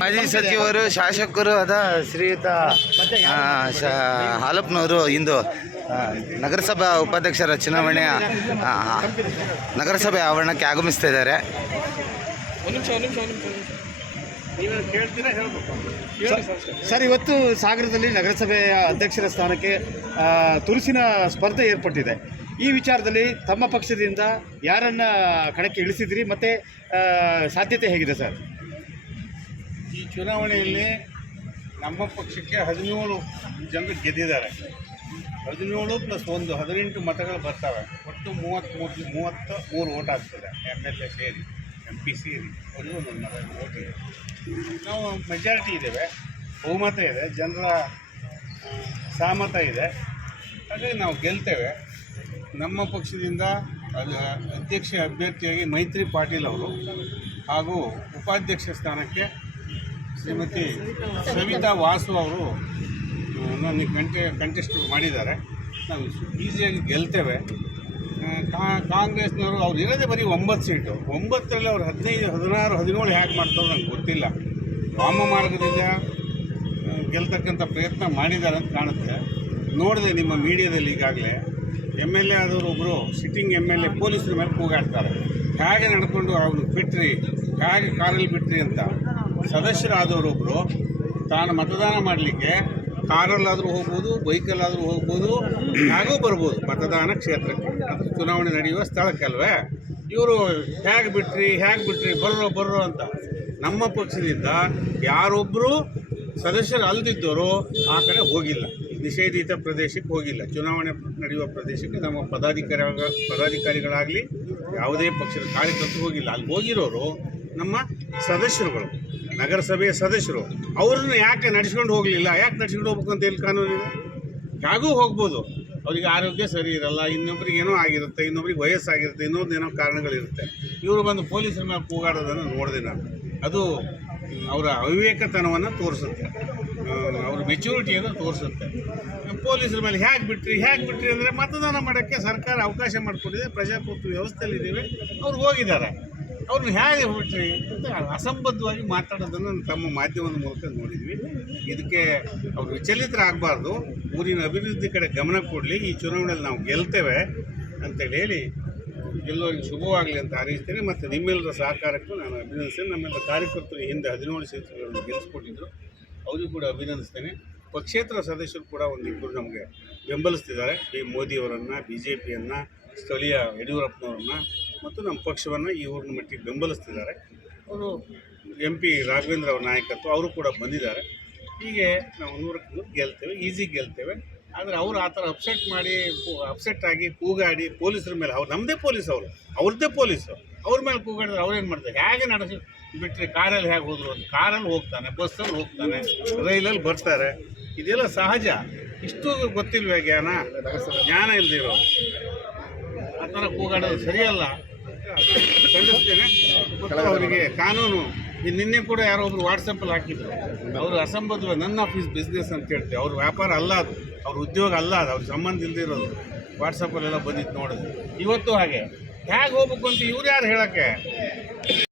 ಮಾಜಿ ಸಚಿವರು ಶಾಸಕರು ಅದ ಶ್ರೀಯುತ ಹಾಲಪ್ಪನವರು ಇಂದು ನಗರಸಭಾ ಉಪಾಧ್ಯಕ್ಷರ ಚುನಾವಣೆಯ ನಗರಸಭೆ ಆವರಣಕ್ಕೆ ಆಗಮಿಸ್ತಾ ಇದ್ದಾರೆ. ಸರ್ ಇವತ್ತು ಸಾಗರದಲ್ಲಿ ನಗರಸಭೆಯ ಅಧ್ಯಕ್ಷರ ಸ್ಥಾನಕ್ಕೆ ತುರುಸಿನ ಸ್ಪರ್ಧೆ ಏರ್ಪಟ್ಟಿದೆ. ಈ ವಿಚಾರದಲ್ಲಿ ತಮ್ಮ ಪಕ್ಷದಿಂದ ಯಾರನ್ನ ಕಣಕ್ಕೆ ಇಳಿಸಿದ್ರಿ ಮತ್ತೆ ಸಾಧ್ಯತೆ ಹೇಗಿದೆ ಸರ್? ಈ ಚುನಾವಣೆಯಲ್ಲಿ ನಮ್ಮ ಪಕ್ಷಕ್ಕೆ ಹದಿನೇಳು ಜನರು ಗೆದ್ದಿದ್ದಾರೆ. ಹದಿನೇಳು ಪ್ಲಸ್ ಒಂದು ಹದಿನೆಂಟು ಮತಗಳು ಬರ್ತವೆ. ಒಟ್ಟು ಮೂವತ್ತ್ಮೂರು ಮೂವತ್ತ ಮೂರು ಓಟ್ ಆಗ್ತದೆ. ಎಂ ಎಲ್ ಎ ಸೇರಿ ಎಂ ಪಿ ಸೇರಿ. ಒಂದು ಓಟ್ ಇದೆ. ನಾವು ಮೆಜಾರಿಟಿ ಇದ್ದೇವೆ. ಬಹುಮತ ಇದೆ. ಜನರ ಸಹಮತ ಇದೆ. ಹಾಗಾಗಿ ನಾವು ಗೆಲ್ತೇವೆ. ನಮ್ಮ ಪಕ್ಷದಿಂದ ಅಧ್ಯಕ್ಷ ಅಭ್ಯರ್ಥಿಯಾಗಿ ಮೈತ್ರಿ ಪಾಟೀಲ್ ಅವರು ಹಾಗೂ ಉಪಾಧ್ಯಕ್ಷ ಸ್ಥಾನಕ್ಕೆ ಶ್ರೀಮತಿ ಸವಿತಾ ವಾಸು ಅವರು ನನಗೆ ಕಂಟೆ ಕಂಟೆಸ್ಟ್ ಮಾಡಿದ್ದಾರೆ. ನಾವು ಈಸಿಯಾಗಿ ಗೆಲ್ತೇವೆ. ಕಾಂಗ್ರೆಸ್ನವರು ಅವ್ರು ಇರೋದೇ ಬರೀ ಒಂಬತ್ತು ಸೀಟು. ಒಂಬತ್ತರಲ್ಲಿ ಅವ್ರು ಹದಿನೈದು, ಹದಿನಾರು, ಹದಿನೇಳು ಹ್ಯಾಕ್ ಮಾಡ್ತಾರೆ ನಂಗೆ ಗೊತ್ತಿಲ್ಲ. ವಾಮ ಮಾರ್ಗದಿಂದ ಗೆಲ್ತಕ್ಕಂಥ ಪ್ರಯತ್ನ ಮಾಡಿದ್ದಾರೆ ಅಂತ ಕಾಣುತ್ತೆ. ನೋಡಿದೆ ನಿಮ್ಮ ಮೀಡಿಯಾದಲ್ಲಿ ಈಗಾಗಲೇ. ಎಂ ಎಲ್ ಎ ಆದವರು ಒಬ್ಬರು ಸಿಟ್ಟಿಂಗ್ ಎಂ ಎಲ್ ಎ ಪೊಲೀಸರ ಮೇಲೆ ಕೂಗಾಡ್ತಾರೆ. ಹೇಗೆ ನಡ್ಕೊಂಡು ಅವ್ನು ಬಿಟ್ರಿ, ಹೇಗೆ ಕಾರಲ್ಲಿ ಬಿಟ್ರಿ ಅಂತ. ಸದಸ್ಯರಾದವರೊಬ್ಬರು ತಾನು ಮತದಾನ ಮಾಡಲಿಕ್ಕೆ ಕಾರಲ್ಲಾದರೂ ಹೋಗ್ಬೋದು, ಬೈಕಲ್ಲಾದರೂ ಹೋಗ್ಬೋದು, ಹೇಗೂ ಬರ್ಬೋದು. ಮತದಾನ ಕ್ಷೇತ್ರಕ್ಕೆ. ಅದು ಚುನಾವಣೆ ನಡೆಯುವ ಸ್ಥಳಕ್ಕಲ್ವೇ ಇವರು ಹೇಗೆ ಬಿಟ್ರಿ ಹೇಗೆ ಬಿಟ್ರಿ, ಬರ್ರೋ ಬರ್ರೋ ಅಂತ. ನಮ್ಮ ಪಕ್ಷದಿಂದ ಯಾರೊಬ್ಬರು ಸದಸ್ಯರು ಅಲ್ದಿದ್ದವರು ಆ ಕಡೆ ಹೋಗಿಲ್ಲ. ನಿಷೇಧಿತ ಪ್ರದೇಶಕ್ಕೆ ಹೋಗಿಲ್ಲ. ಚುನಾವಣೆ ನಡೆಯುವ ಪ್ರದೇಶಕ್ಕೆ ನಮ್ಮ ಪದಾಧಿಕಾರಿ ಪದಾಧಿಕಾರಿಗಳಾಗಲಿ ಯಾವುದೇ ಪಕ್ಷದ ಕಾರ್ಯಕರ್ತರು ಹೋಗಿಲ್ಲ. ಅಲ್ಲಿ ಹೋಗಿರೋರು ನಮ್ಮ ಸದಸ್ಯರುಗಳು, ನಗರಸಭೆಯ ಸದಸ್ಯರು. ಅವ್ರನ್ನ ಯಾಕೆ ನಡೆಸ್ಕೊಂಡು ಹೋಗಲಿಲ್ಲ? ಯಾಕೆ ನಡೆಸ್ಕೊಂಡು ಹೋಗ್ಬೇಕು ಅಂತ ಹೇಳಿ ಕಾನೂನಿದೆ ಹೇಗೂ ಹೋಗ್ಬೋದು? ಅವರಿಗೆ ಆರೋಗ್ಯ ಸರಿ ಇರಲ್ಲ, ಇನ್ನೊಬ್ರಿಗೆ ಏನೋ ಆಗಿರುತ್ತೆ, ಇನ್ನೊಬ್ರಿಗೆ ವಯಸ್ಸಾಗಿರುತ್ತೆ, ಇನ್ನೊಂದು ಏನೋ ಕಾರಣಗಳಿರುತ್ತೆ. ಇವರು ಬಂದು ಪೊಲೀಸರ ಮೇಲೆ ಕೂಗಾಡೋದನ್ನು ನೋಡಿದೆ ನಾನು. ಅದು ಅವರ ಅವಿವೇಕತನವನ್ನು ತೋರಿಸುತ್ತೆ. ಅವ್ರ ಏನೋ ತೋರಿಸುತ್ತೆ. ಪೊಲೀಸರ ಮೇಲೆ ಹೇಗೆ ಬಿಟ್ರಿ ಹೇಗೆ ಬಿಟ್ರಿ ಅಂದರೆ ಮತದಾನ ಮಾಡೋಕ್ಕೆ ಸರ್ಕಾರ ಅವಕಾಶ ಮಾಡಿಕೊಟ್ಟಿದೆ, ಪ್ರಜಾಪ್ರಭುತ್ವ ವ್ಯವಸ್ಥೆಯಲ್ಲಿ ಇದ್ದೀವಿ. ಅವ್ರು ಹೋಗಿದ್ದಾರೆ. ಅವ್ರನ್ನ ಹೇಗೆ ಬಿಟ್ರಿ ಅಂತ ಅಸಂಬದ್ಧವಾಗಿ ಮಾತಾಡೋದನ್ನು ತಮ್ಮ ಮಾಧ್ಯಮದ ಮೂಲಕ ನೋಡಿದ್ವಿ. ಇದಕ್ಕೆ ಅವ್ರು ವಿಚಲಿತರಾಗಬಾರ್ದು ಊರಿನ ಅಭಿವೃದ್ಧಿ ಕಡೆ ಗಮನ ಕೊಡಲಿ. ಈ ಚುನಾವಣೆಯಲ್ಲಿ ನಾವು ಗೆಲ್ತೇವೆ ಅಂತೇಳಿ ಹೇಳಿ ಎಲ್ಲರಿಗೆ ಶುಭವಾಗಲಿ ಅಂತ ಹಾರೈಸ್ತೇನೆ. ಮತ್ತು ನಿಮ್ಮೆಲ್ಲರ ಸಹಕಾರಕ್ಕೂ ನಾನು ಅಭಿನಂದಿಸ್ತೇನೆ. ನಮ್ಮೆಲ್ಲ ಕಾರ್ಯಕರ್ತರು ಹಿಂದೆ ಹದಿನೇಳು ಕ್ಷೇತ್ರಗಳನ್ನು ಗೆಲ್ಲಿಸ್ಕೊಟ್ಟಿದ್ರು ಅವರಿಗೂ ಕೂಡ ಅಭಿನಂದಿಸ್ತೇನೆ. ಪಕ್ಷೇತರ ಸದಸ್ಯರು ಕೂಡ ಒಂದಿಬ್ಬರು ನಮಗೆ ಬೆಂಬಲಿಸ್ತಿದ್ದಾರೆ. ಬಿ ಮೋದಿಯವರನ್ನು ಬಿ ಜೆ ಪಿಯನ್ನು ಸ್ಥಳೀಯ ಯಡಿಯೂರಪ್ಪನವ್ರನ್ನ ಮತ್ತು ನಮ್ಮ ಪಕ್ಷವನ್ನು ಈ ಊರಿನ ಮಟ್ಟಿಗೆ ಬೆಂಬಲಿಸ್ತಿದ್ದಾರೆ. ಅವರು ಎಂ ಪಿ ರಾಘವೇಂದ್ರ ಅವರ ನಾಯಕತ್ವ, ಅವರು ಕೂಡ ಬಂದಿದ್ದಾರೆ. ಹೀಗೆ ನಾವು ನೂರಕ್ಕೆ ನೂರು ಗೆಲ್ತೇವೆ, ಈಸಿ ಗೆಲ್ತೇವೆ. ಆದರೆ ಅವ್ರು ಆ ಥರ ಅಪ್ಸೆಟ್ ಮಾಡಿ ಅಪ್ಸೆಟ್ ಆಗಿ ಕೂಗಾಡಿ ಪೊಲೀಸರ ಮೇಲೆ ಅವ್ರು ನಮ್ಮದೇ ಪೊಲೀಸ್ ಅವರು ಅವ್ರದ್ದೇ ಪೊಲೀಸು. ಅವ್ರ ಮೇಲೆ ಕೂಗಾಡಿದ್ರೆ ಅವ್ರೇನು ಮಾಡ್ತಾರೆ? ಹೇಗೆ ನಡೆಸಿ ಬಿಟ್ಟರೆ ಕಾರಲ್ಲಿ ಹೇಗೆ ಹೋದ್ರು ಅಂತ, ಕಾರಲ್ಲಿ ಹೋಗ್ತಾನೆ, ಬಸ್ಸಲ್ಲಿ ಹೋಗ್ತಾನೆ, ರೈಲಲ್ಲಿ ಬರ್ತಾರೆ. ಇದೆಲ್ಲ ಸಹಜ. ಇಷ್ಟು ಗೊತ್ತಿಲ್ವೇ ಜ್ಞಾನ? ಜ್ಞಾನ ಇಲ್ದಿರೋ ಆ ಥರ ಕೂಗಾಡೋದು ಸರಿಯಲ್ಲ. ಖಂಡಿಸ್ತೇನೆ. ಅವರಿಗೆ ಕಾನೂನು ನಿನ್ನೆ ಕೂಡ ಯಾರೋ ಒಬ್ರು ವಾಟ್ಸಪ್ಪಲ್ಲಿ ಹಾಕಿದ್ರು. ಅವರು ಅಸಂಬದ್ಧ, ನನ್ನ ಆಫೀಸ್ ಬಿಸ್ನೆಸ್ ಅಂತ ಹೇಳ್ತೀವಿ ಅವ್ರ ವ್ಯಾಪಾರ ಅಲ್ಲ ಅದು. ಅವ್ರ ಉದ್ಯೋಗ ಅಲ್ಲ ಅದು, ಅವ್ರ ಸಂಬಂಧ ಇಲ್ದಿರೋದು ವಾಟ್ಸಪ್ಪಲ್ಲೆಲ್ಲ ಬಂದಿತ್ತು ನೋಡಿದ್ರು. ಇವತ್ತು ಹಾಗೆ. ಹೇಗೆ ಹೋಗ್ಬೇಕು ಅಂತ ಇವ್ರು ಯಾರು ಹೇಳೋಕ್ಕೆ?